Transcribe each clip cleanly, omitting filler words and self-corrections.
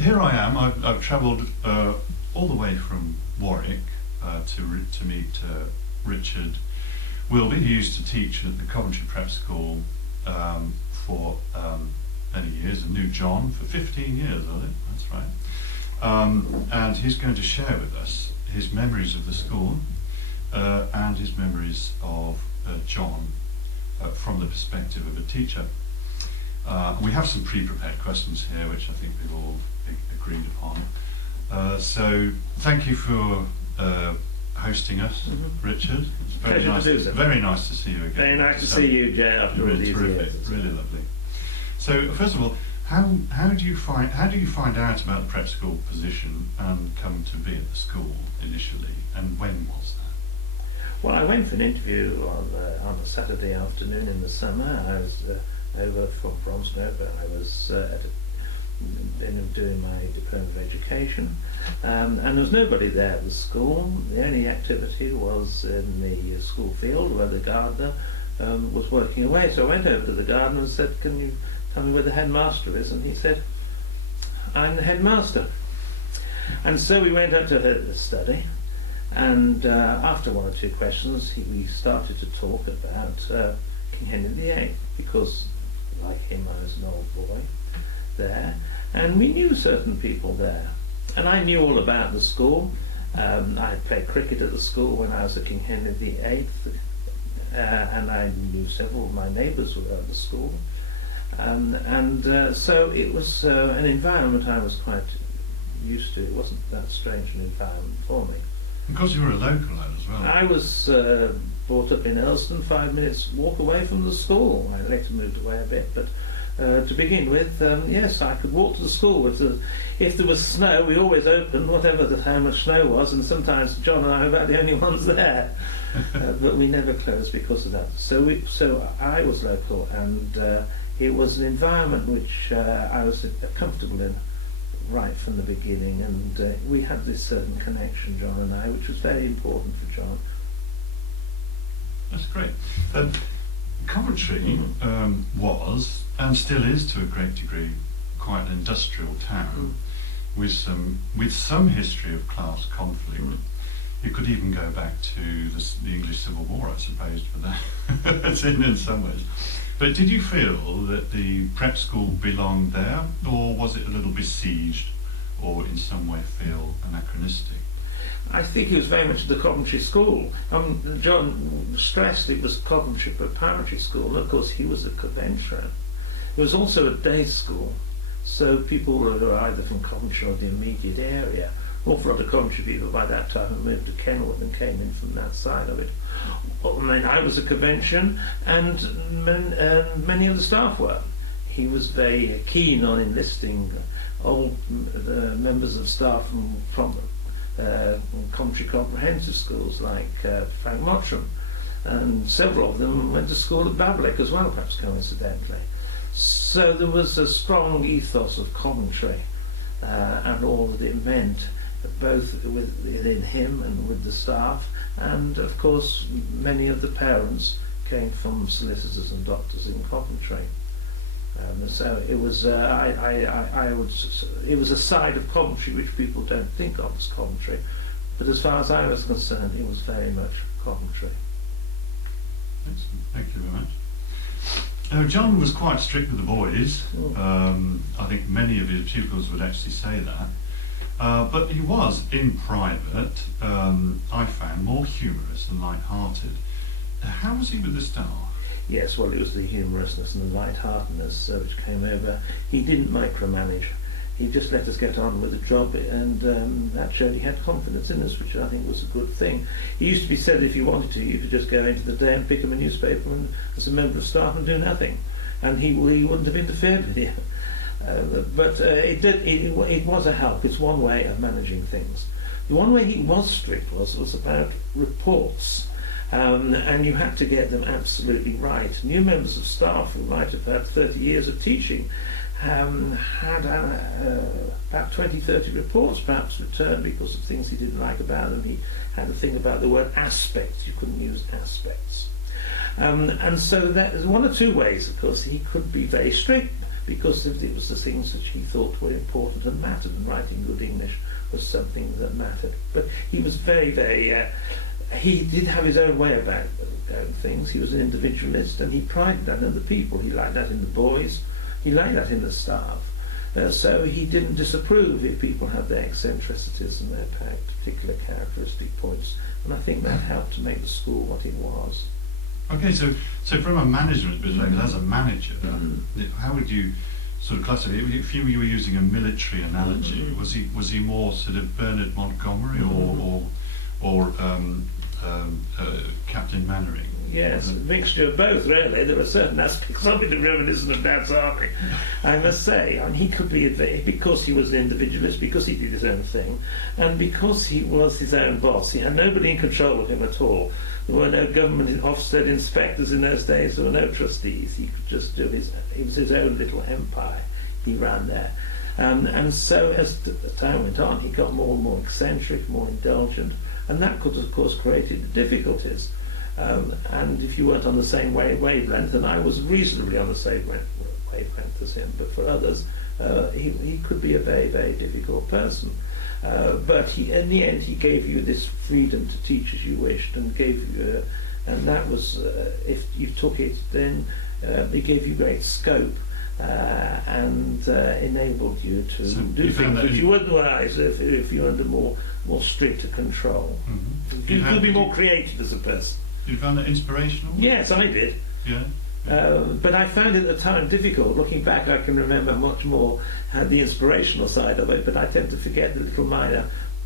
here I am. I've travelled all the way from Warwick to meet Richard Wilby, who used to teach at the Coventry Prep School for many years, and knew John for 15 years, was it? That's right. And he's going to share with us his memories of the school and his memories of John from the perspective of a teacher. We have some pre-prepared questions here, which I think we've all agreed upon. So thank you for hosting us, Richard. It's very nice to see you again. Very nice to see you, Jay, after all these years. Really lovely. So first of all, how do you find out about the prep school position and come to be at the school initially, and when was that? Well, I went for an interview on a Saturday afternoon in the summer. I was over from Bromsgrove, but I was doing my diploma of education, and there was nobody there at the school. The only activity was in the school field where the gardener was working away. So I went over to the gardener and said, "Can you tell me where the headmaster is?" And he said, "I'm the headmaster." And so we went up to her study, and after one or two questions we started to talk about King Henry VIII, because like him I was an old boy there, and we knew certain people there, and I knew all about the school. I had played cricket at the school when I was at King Henry VIII, and I knew several of my neighbours who were at the school, and so it was an environment I was quite used to. It wasn't that strange an environment for me. Because you were a local lad as well. I was brought up in Elston, 5 minutes walk away from the school. I later moved away a bit, but to begin with, yes, I could walk to the school. If there was snow, we always opened, how much snow was, and sometimes John and I were about the only ones there. But we never closed because of that. So I was local, and it was an environment which I was comfortable in right from the beginning, and we had this certain connection, John and I, which was very important for John. That's great. Coventry was, and still is to a great degree, quite an industrial town with some history of class conflict. You could even go back to the English Civil War, I suppose, for that. That's in some ways. But did you feel that the prep school belonged there, or was it a little besieged, or in some way feel anachronistic? I think it was very much the Coventry School. John stressed it was Coventry Preparatory School, and of course he was a Coventry. It was also a day school, so people who were either from Coventry or the immediate area. Awful lot of Coventry people by that time had moved to Kenilworth and came in from that side of it. I mean, I was a Coventrian, and many of the staff were. He was very keen on enlisting old members of staff from Coventry comprehensive schools, like Frank Mottram, and several of them went to school at Bablik as well, perhaps coincidentally. So there was a strong ethos of Coventry and all that it meant, both within him and with the staff, and of course many of the parents came from solicitors and doctors in Coventry. So it was it was a side of Coventry which people don't think of as Coventry, but as far as I was concerned, it was very much Coventry. Excellent. Thank you very much. Now, John was quite strict with the boys. I think many of his pupils would actually say that. But he was, in private, I found, more humorous and light-hearted. How was he with the staff? Yes, well, it was the humorousness and the light-heartedness which came over. He didn't micromanage. He just let us get on with the job, and that showed he had confidence in us, which I think was a good thing. It used to be said if you wanted to, you could just go into the day and pick up a newspaper and, as a member of staff, and do nothing, and he wouldn't have interfered with you. But it was a help. It's one way of managing things. The one way he was strict was about reports. And you had to get them absolutely right. New members of staff who might have had 30 years of teaching had about 20-30 reports perhaps returned because of things he didn't like about them. He had a thing about the word aspects. You couldn't use aspects. And so there's one or two ways, of course, he could be very strict, because it was the things that he thought were important and mattered, and writing good English was something that mattered. But he was very, very... he did have his own way about things. He was an individualist, and he prided that in the people. He liked that in the boys. He liked that in the staff. So he didn't disapprove if people had their eccentricities and their particular characteristic points. And I think that helped to make the school what it was. Okay, so from a management perspective, as a manager, how would you sort of classify it? If you were using a military analogy, was he more sort of Bernard Montgomery or Captain Mannering? Yes, a mixture of both, really. There were certain aspects of it reminiscent of Dad's army, I must say. And he could be, because he was an individualist, because he did his own thing, and because he was his own boss. He had nobody in control of him at all. There were no government Ofsted inspectors in those days. There were no trustees. He could just do it was his own little empire he ran there. And so as the time went on, he got more and more eccentric, more indulgent, and that could, of course, created difficulties. And if you weren't on the same wavelength, and I was reasonably on the same wavelength as him, but for others, he could be a very, very difficult person. But in the end, he gave you this freedom to teach as you wished, and gave you, and that was, if you took it, then it gave you great scope. And enabled you to do things which you wouldn't realize if you're under more stricter control. Mm-hmm. You could be more creative as a person. You found that inspirational? Yes, I did. Yeah. But I found it at the time difficult. Looking back, I can remember much more the inspirational side of it, but I tend to forget the little minor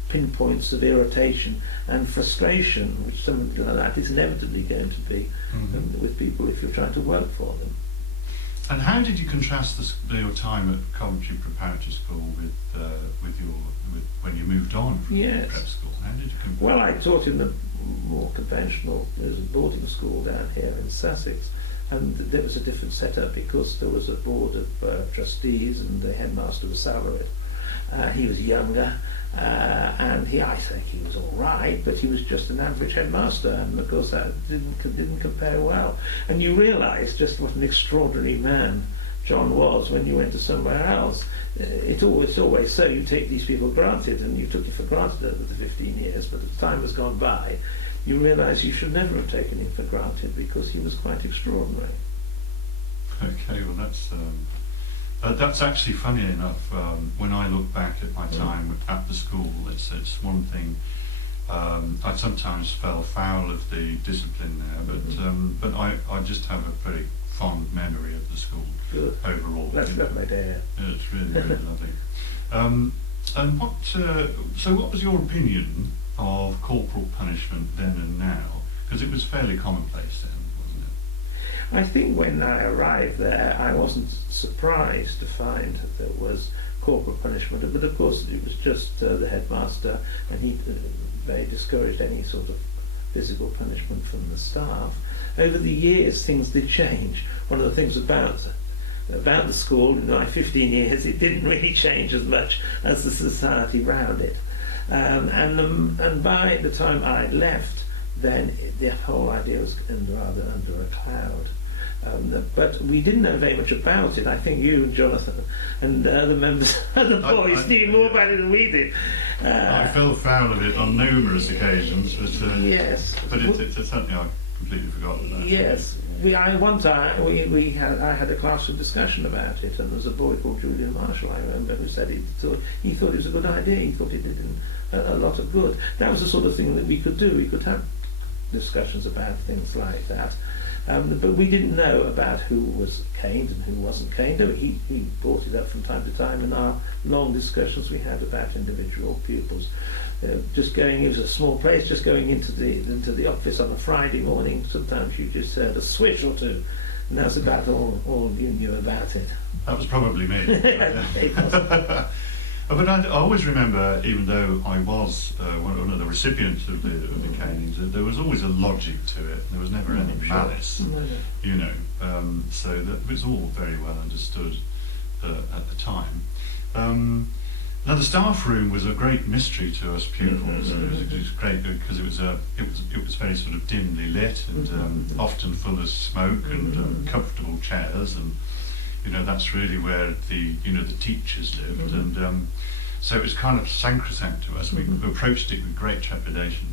pinpoints of irritation and frustration, which something like that is inevitably going to be with people if you're trying to work for them. And how did you contrast your time at Coventry Preparatory School with when you moved on from prep school? How did you compare? Well, I taught in the more conventional, there was a boarding school down here in Sussex, and there was a different setup because there was a board of trustees and the headmaster was salaried. He was younger, and I think he was all right, but he was just an average headmaster, and of course that didn't compare well. And you realise just what an extraordinary man John was when you went to somewhere else. It's always so. You take these people granted, and you took it for granted over the 15 years, but as time has gone by, you realise you should never have taken him for granted because he was quite extraordinary. Okay, well that's actually funny enough. When I look back at my time at the school, it's one thing. I sometimes fell foul of the discipline there, but I just have a pretty fond memory of the school. Good. Overall. That's lovely to hear. Yeah, it's really, really lovely. And what was your opinion of corporal punishment then and now? Because it was fairly commonplace then, wasn't it? I think when I arrived there, I wasn't surprised to find that there was corporal punishment, but of course it was just the headmaster, and he very discouraged any sort of physical punishment from the staff. Over the years, things did change. One of the things about the school in my 15 years, it didn't really change as much as the society around it. And by the time I left, then the whole idea was rather under a cloud. But we didn't know very much about it. I think you and Jonathan and other members of the boys knew more about it than we did. I fell foul of it on numerous occasions, but yes, but it's something I completely forgotten about. Yes, one time I had a classroom discussion about it, and there was a boy called Julian Marshall, I remember, who said he thought it was a good idea. He thought it did a lot of good. That was the sort of thing that we could do. We could have discussions about things like that. But we didn't know about who was caned and who wasn't caned. He brought it up from time to time in our long discussions we had about individual pupils. It was a small place, just going into the office on a Friday morning, sometimes you just heard a swish or two, and that's about all you knew about it. That was probably me. But I always remember, even though I was one of the recipients of the canings, that there was always a logic to it. There was never any malice, you know. So that was all very well understood at the time. Now the staff room was a great mystery to us pupils. It was great because it was very sort of dimly lit and often full of smoke and comfortable chairs, and that's really where the teachers lived, and so it was kind of sacrosanct to us. We approached it with great trepidation.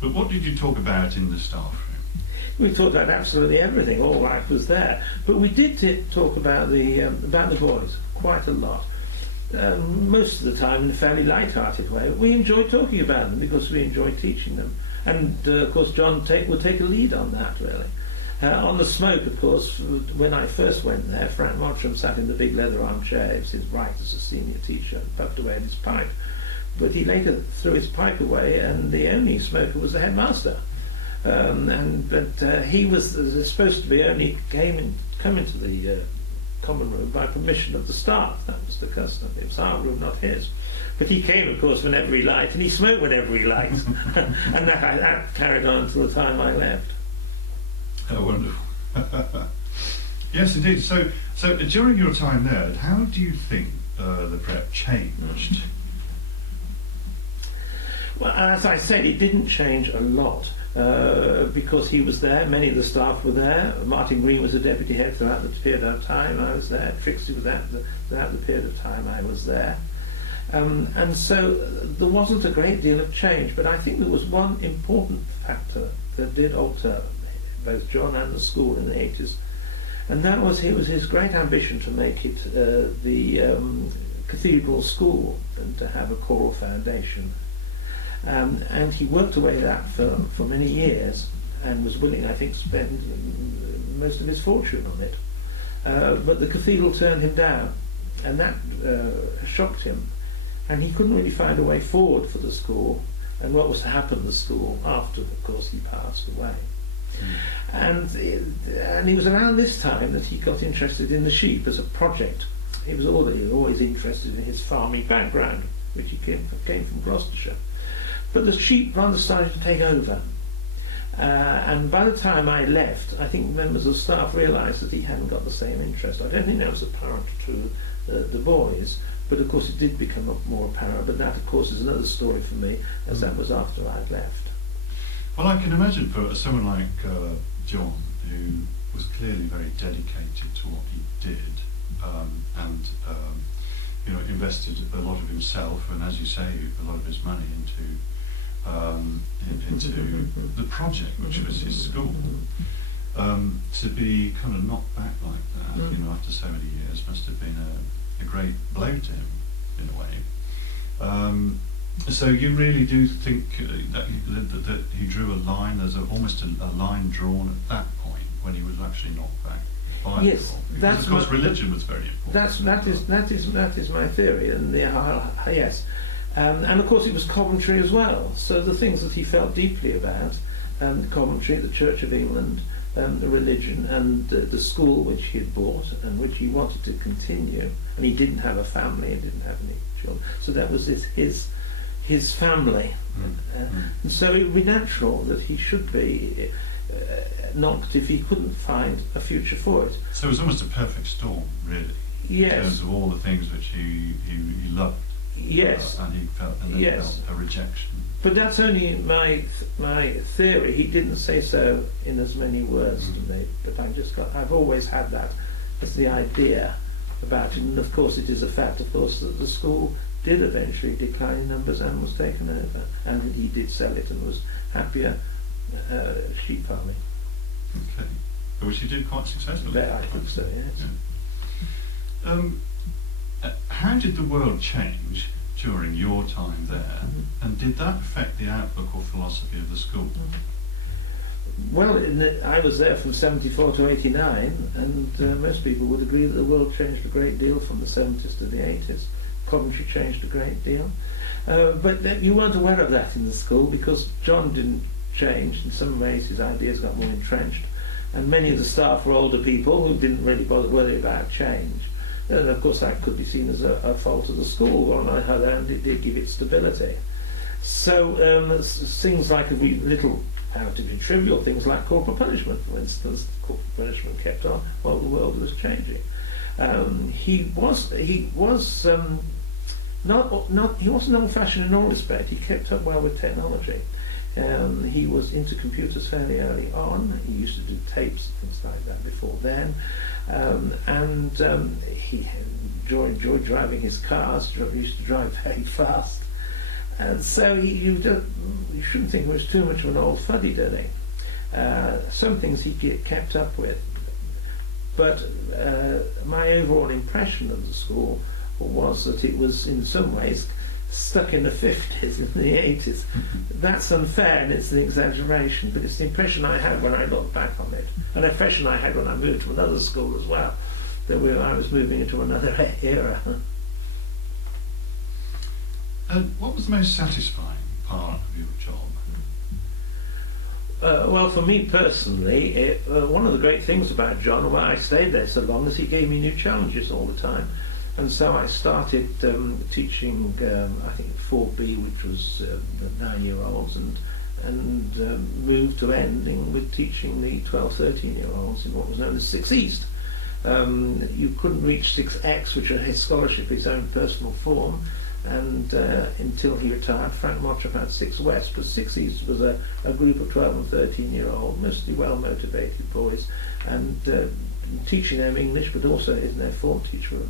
But what did you talk about in the staff room? We talked about absolutely everything. All life was there, but we did talk about the boys quite a lot. Most of the time in a fairly light-hearted way. We enjoyed talking about them because we enjoyed teaching them, and of course John would take a lead on that really. On the smoke, of course, when I first went there, Frank Mottram sat in the big leather armchair. It was his right as a senior teacher, and puffed away at his pipe. But he later threw his pipe away, and the only smoker was the headmaster. He was supposed to be only come into the common room by permission of the staff. That was the custom. It was our room, not his. But he came, of course, whenever he liked, and he smoked whenever he liked. And that carried on until the time I left. Oh, wonderful. Yes, indeed. So during your time there, how do you think the prep changed? Well, as I said, it didn't change a lot because he was there. Many of the staff were there. Martin Green was the deputy head throughout the period of time I was there. Trixie was there throughout the period of time I was there. And so there wasn't a great deal of change. But I think there was one important factor that did alter both John and the school in the 80s, and that was his great ambition to make it the cathedral school and to have a choral foundation. And he worked away that for many years and was willing, I think, to spend most of his fortune on it. But the cathedral turned him down, and that shocked him, and he couldn't really find a way forward for the school and what was to happen to the school after, of course, he passed away. And it was around this time that he got interested in the sheep as a project. He was always interested in his farming background, which he came from Gloucestershire. But the sheep rather started to take over. And by the time I left, I think members of staff realised that he hadn't got the same interest. I don't think that was apparent to the boys, but of course it did become more apparent. But that, of course, is another story for me, as that was after I'd left. Well, I can imagine for someone like John, who was clearly very dedicated to what he did, and invested a lot of himself, and as you say, a lot of his money into the project, which was his school, to be kind of knocked back like that, after so many years, must have been a great blow to him in a way. So you really do think that he drew a line? There's almost a line drawn at that point when he was actually knocked back by yes, because of course religion was very important. That is my theory, and yes, and of course it was Coventry as well. So the things that he felt deeply about, Coventry, the Church of England, the religion, and the school which he had bought and which he wanted to continue, and he didn't have a family, and didn't have any children, so that was his family, and so it would be natural that he should be knocked if he couldn't find a future for it. So it was almost a perfect storm, really. Yes. In terms of all the things which he loved. Yes. And he felt, felt a rejection. But that's only my theory. He didn't say so in as many words to me, but I've always had that as the idea about it, and of course it is a fact, of course, that the school did eventually decline in numbers and was taken over, and he did sell it and was happier sheep farming. Okay, which he did quite successfully. I think so, yes. Yeah. How did the world change during your time there, and did that affect the outlook or philosophy of the school? Well, I was there from 74 to 89, and most people would agree that the world changed a great deal from the 70s to the 80s. Coventry changed a great deal. But you weren't aware of that in the school because John didn't change. In some ways his ideas got more entrenched, and many of the staff were older people who didn't really bother worry about change. And of course that could be seen as a fault of the school. On the other hand, it did give it stability. So things like little relatively trivial things like corporal punishment, for instance. Corporal punishment kept on while the world was changing. He wasn't old-fashioned in all respect. He kept up well with technology. He was into computers fairly early on. He used to do tapes and things like that before then. He enjoyed driving his cars. He used to drive very fast. And so you shouldn't think he was too much of an old fuddy-duddy. Some things he kept up with. But my overall impression of the school was that it was in some ways stuck in the 50s and the 80s. That's unfair and it's an exaggeration, but it's the impression I had when I look back on it, and the impression I had when I moved to another school as well, that I was moving into another era. What was the most satisfying part of your job? Well, for me personally, one of the great things about John, why I stayed there so long, is he gave me new challenges all the time. And so I started teaching, I think 4B, which was 9-year-olds, and moved to ending with teaching the 12, 13-year-olds in what was known as 6 East. You couldn't reach 6X, which was his scholarship, his own personal form, and until he retired, Frank Mottram had 6 West, but 6 East was a group of 12 and 13-year-old, mostly well-motivated boys, and teaching them English, but also as their form teacher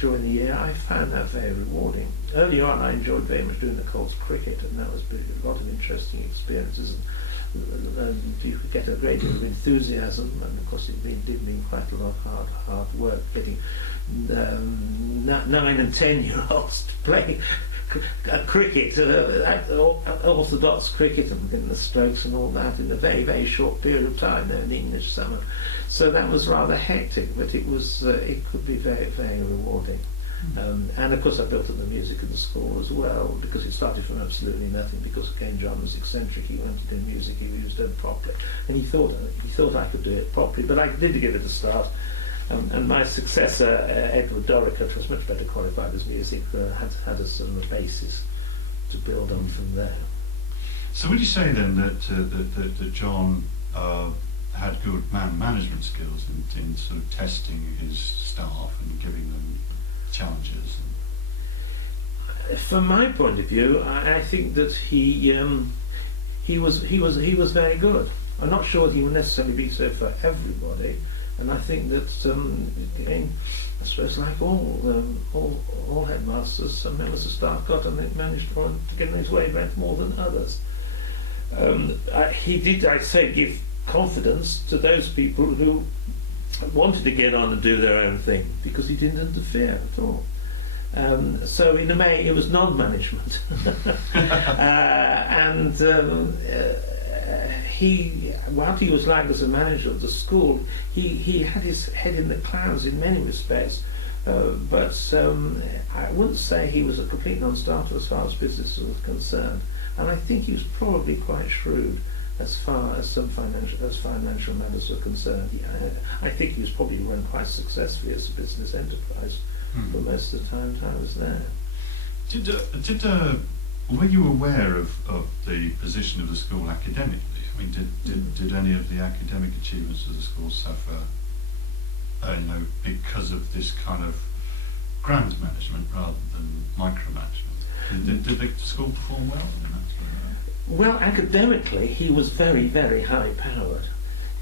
during the year, I found that very rewarding. Early on, I enjoyed very much doing the Colts cricket, and that was a lot of interesting experiences. And you could get a great deal of enthusiasm, and of course it did mean quite a lot of hard work getting 9 and 10-year-olds to play cricket, orthodox cricket, and getting the strokes and all that in a very, very short period of time there in the English summer. So that was rather hectic, but it could be very, very rewarding. And of course I built up the music in the school as well, because it started from absolutely nothing, because again John was eccentric, he wanted to do music, he was doing it properly, and he thought I could do it properly, but I did give it a start. And my successor, Edward Doricott, was much better qualified as music, had a sort of a basis to build on from there. So would you say then that John had good man management skills in sort of testing his staff and giving them challenges? From my point of view, I think that he was very good. I'm not sure that he would necessarily be so for everybody. And I think that, again, I suppose like all headmasters, some members of staff managed to get in his wavelength more than others. He did, I'd say, give confidence to those people who wanted to get on and do their own thing, because he didn't interfere at all. So in a way, it was non-management. While he was like as a manager of the school, he had his head in the clouds in many respects, but I wouldn't say he was a complete non-starter as far as business was concerned, and I think he was probably quite shrewd as far as financial matters were concerned. I think he was probably run quite successfully as a business enterprise for most of the time I was there. Were you aware of the position of the school academically? I mean, did any of the academic achievements of the school suffer, because of this kind of grant management rather than micromanagement? Did the school perform well in that sort of way? Well, academically, he was very, very high-powered.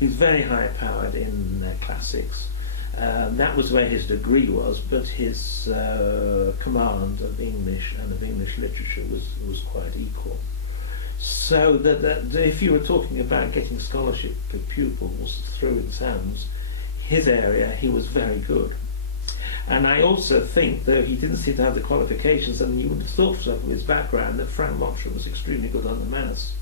He was very high-powered in classics. That was where his degree was, but his command of English and of English literature was quite equal. So that if you were talking about getting scholarship for pupils through exams, his area, he was very good. And I also think, though he didn't seem to have the qualifications, and you would have thought from his background that Frank Mottram was extremely good on the maths.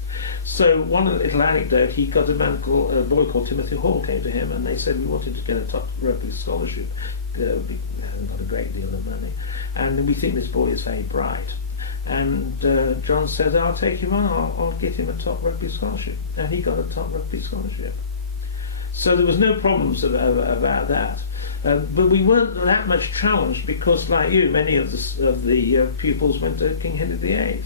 So one little anecdote, he got a boy called Timothy Hall came to him, and they said we wanted to get a top rugby scholarship. We haven't got a great deal of money, and we think this boy is very bright. And John said, I'll take him on, I'll get him a top rugby scholarship. And he got a top rugby scholarship. So there was no problems about that. But we weren't that much challenged because, like you, many of the pupils went to King Henry VIII.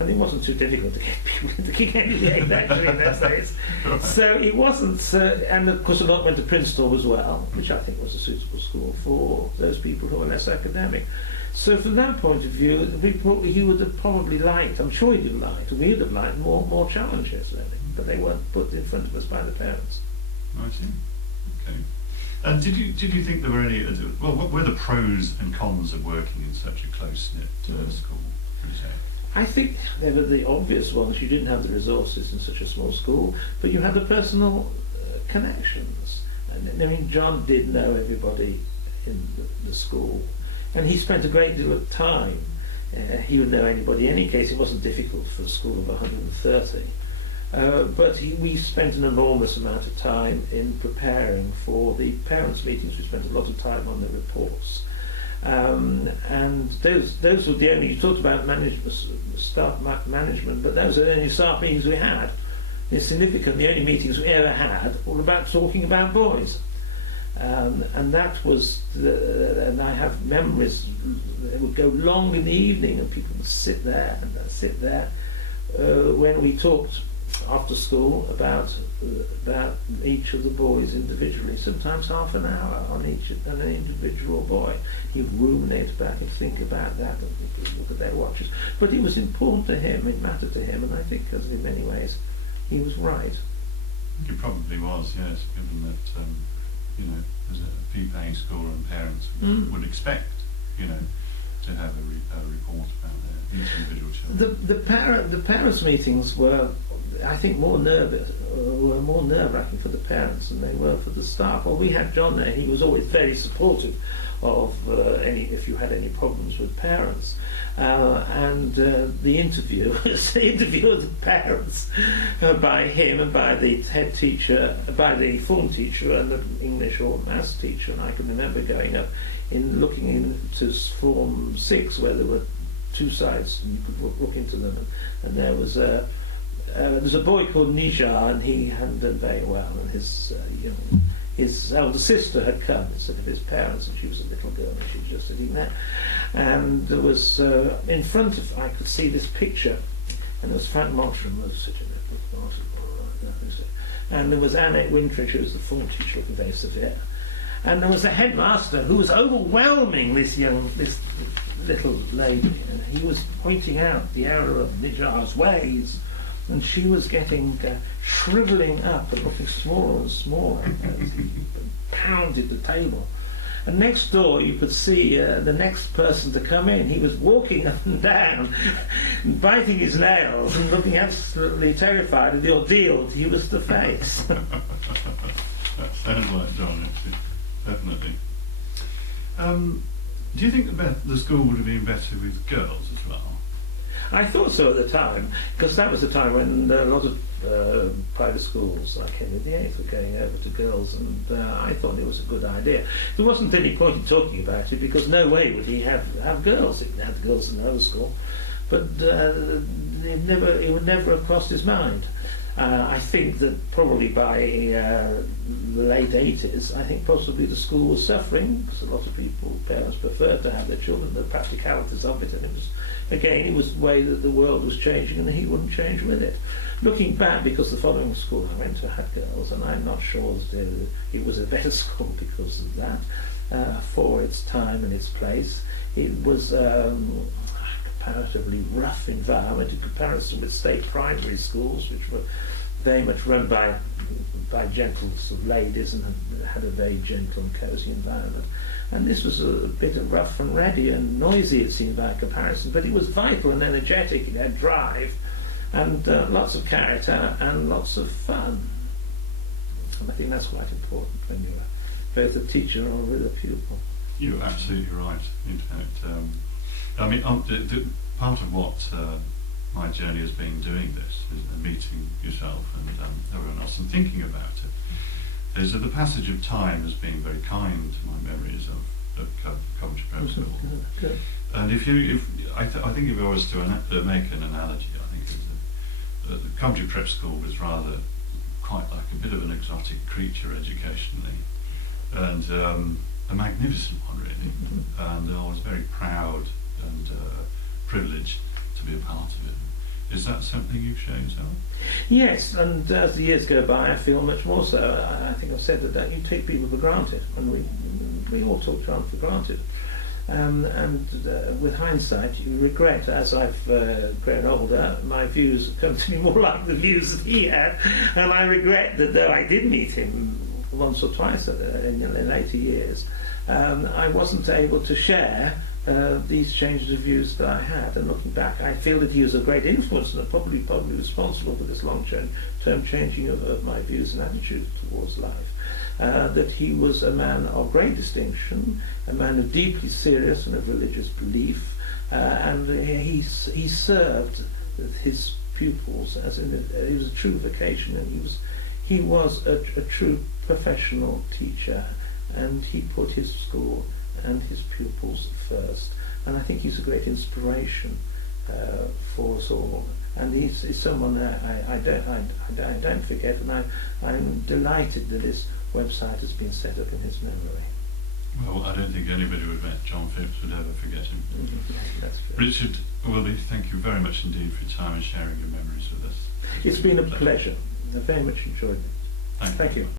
And it wasn't too difficult to get people into King Henry VIII actually in those days. So it wasn't, and of course a lot went to Princeton as well, which I think was a suitable school for those people who were less academic. So from that point of view, he would have probably liked, I'm sure he'd have liked, and we would have liked more challenges, really, but they weren't put in front of us by the parents. I see. Okay. And did you think there were any? Well, what were the pros and cons of working in such a close-knit school? Would you say? I think they were the obvious ones. You didn't have the resources in such a small school, but you had the personal connections. And I mean, John did know everybody in the school, and he spent a great deal of time. He would know anybody. In any case, it wasn't difficult for a school of 130. But we spent an enormous amount of time in preparing for the parents' meetings. We spent a lot of time on the reports. And those were the only, you talked about staff management, but those are the only staff meetings we had. It's significant, the only meetings we ever had were about talking about boys. And that was, and I have memories, it would go long in the evening and people would sit there when we talked after school about each of the boys individually, sometimes half an hour on each an individual boy. He'd ruminate about it, think about that, and look at their watches. But it was important to him, it mattered to him, and I think because in many ways he was right. He probably was, yes, given that as a fee-paying school and parents would expect, to have a report about each individual child. The parents' meetings were, I think, more nerve-wracking for the parents than they were for the staff. Well, we had John there. He was always very supportive of if you had any problems with parents. And the interview of the parents by him and by the head teacher, by the form teacher and the English or maths teacher. And I can remember going up looking into Form 6 where there were two sides and you could look into them, and there was a boy called Nijar, and he hadn't done very well, and his elder sister had come instead of his parents, and she was a little girl and she was just sitting there, and there was in front of, I could see this picture, and there was Frank Mottram was such a little, and there was Annette Wintridge, who was the form teacher, looking very severe. And there was a headmaster who was overwhelming this little lady, and he was pointing out the error of Nijar's ways, and she was getting shrivelling up and looking smaller and smaller as he pounded the table. And next door you could see the next person to come in. He was walking up and down, biting his nails and looking absolutely terrified of the ordeal he was to face. That sounds like John, actually. Definitely. Do you think the school would have been better with girls as well? I thought so at the time, because that was the time when a lot of private schools, like Henry VIII, were going over to girls, and I thought it was a good idea. There wasn't any point in talking about it, because no way would he have girls. He had girls in the whole school, but it would never have crossed his mind. I think that probably by the late 80s, I think possibly the school was suffering, because a lot of parents preferred to have their children, the practicalities of it, and it was the way that the world was changing, and he wouldn't change with it. Looking back, because the following school I went to had girls, and I'm not sure that it was a better school because of that, for its time and its place. It was comparatively rough environment in comparison with state primary schools, which were very much run by gentle sort of ladies and had a very gentle and cosy environment. And this was a bit of rough and ready and noisy, it seemed, by comparison, but it was vital and energetic. It had drive and lots of character and lots of fun. And I think that's quite important when you're both a teacher or with a pupil. You're absolutely right. In fact, part of what my journey has been doing this is meeting yourself and everyone else and thinking about it is that the passage of time has been very kind to my memories of Coventry Prep School. Good. And I think if I was to make an analogy, I think the Coventry Prep School was rather quite like a bit of an exotic creature educationally, and a magnificent one really. And I was very proud and privileged to be a part of it. Is that something you've shown yourself? Yes, and as the years go by, I feel much more so. I think I've said that you take people for granted, and we all took John for granted. With hindsight, you regret, as I've grown older, my views have come to be more like the views that he had, and I regret that though I did meet him once or twice in later years, I wasn't able to share these changes of views that I had. And looking back, I feel that he was a great influence and probably responsible for this long-term changing of my views and attitudes towards life. That he was a man of great distinction, a man of deeply serious and of religious belief, and he served his pupils as he was a true vocation, and he was a true professional teacher, and he put his school and his pupils first. And I think he's a great inspiration for us all. And he's someone I don't forget, and I'm delighted that his website has been set up in his memory. Well, I don't think anybody who had met John Phipps would ever forget him. That's good. Richard, Wilby, thank you very much indeed for your time and sharing your memories with us. It's been a pleasure. I very much enjoyed it. Thank you.